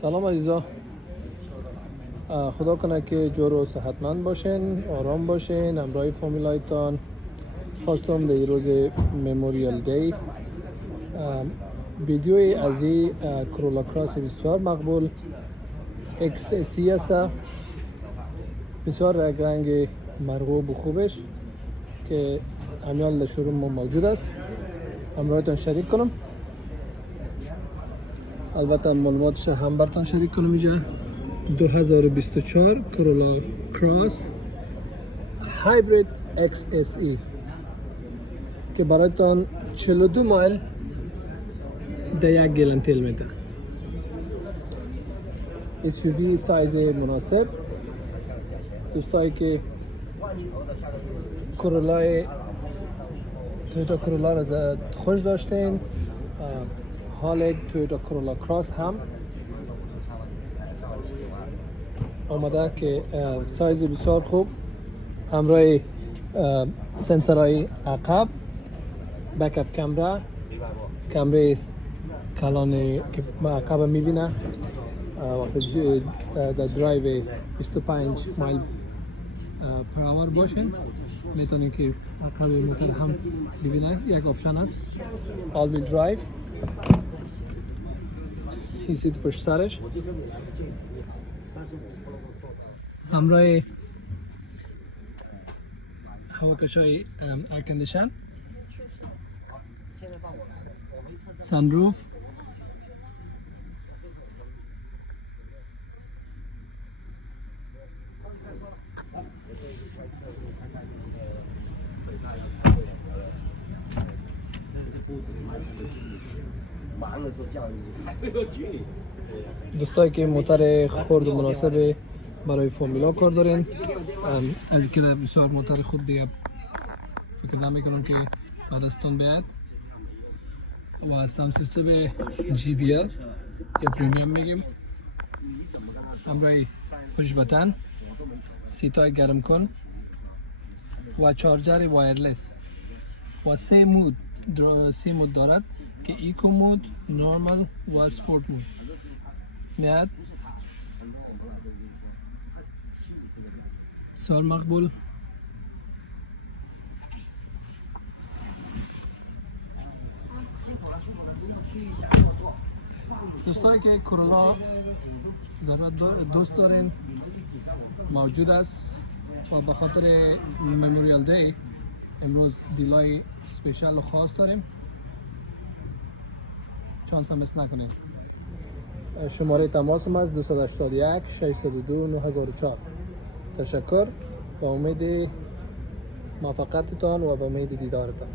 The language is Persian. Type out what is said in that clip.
سلام عزیزا. خدا کنه که جور و صحتمند باشین، آرام باشین، همراه فامیلایتان. خواستم در روز مموریال دی ویدیوی از این کرولا کراس بسیار مقبول XSE است، بسیار رنگ مرغوب و خوبش که امیال در شوروم موجود است. همراهتان شریک کنم، البته معلوماتش هم براتون شریک کنم. اینجا 2024 کرولا کراس هایبرید XSE که برایتان 42 مایل در یک گلن تیل میده. SUV سایز مناسب. دوستایی که کرولای تویوتا کرولا را خوش داشتین، حال تویوتا کرولا کراس هم آمده که سایز بسیار خوب، همراه سنسورهای عقب، بکاپ کامره کلان که عقب میبینه وقتی در درایو 25 مایل پر اور باشین میتونین که عقب موتور هم ببینه. یک آپشن است آل ویل درایو، این سیت پشت سرش همراه هواکشای ایر کندیشن، سانروف، دوستایی که موتور خرد و مناسب برای فامیلا کار دارین، از که بسیار موتور خوب دیگه فکر نمیکنم که بعد دستان بیاد. و سم سیستم GBL یا پریمیوم میگیم، همراه پشت بطن، سیتای گرم کن و چارجر وایرلس و سه مود دارد که ایکو مود، نورمال و سپورت مود میاد. بسیار مقبول. دوستایی که کرولا ضرورت دوست دارین موجود است و به خاطر مموریال دی امروز دیلای سپیشال و خاص داریم، چانس هم مس نکنید. شماره تماس ما از 281 602 9004. تشکر، با امید موفقیتتان و با امید دیدارتان.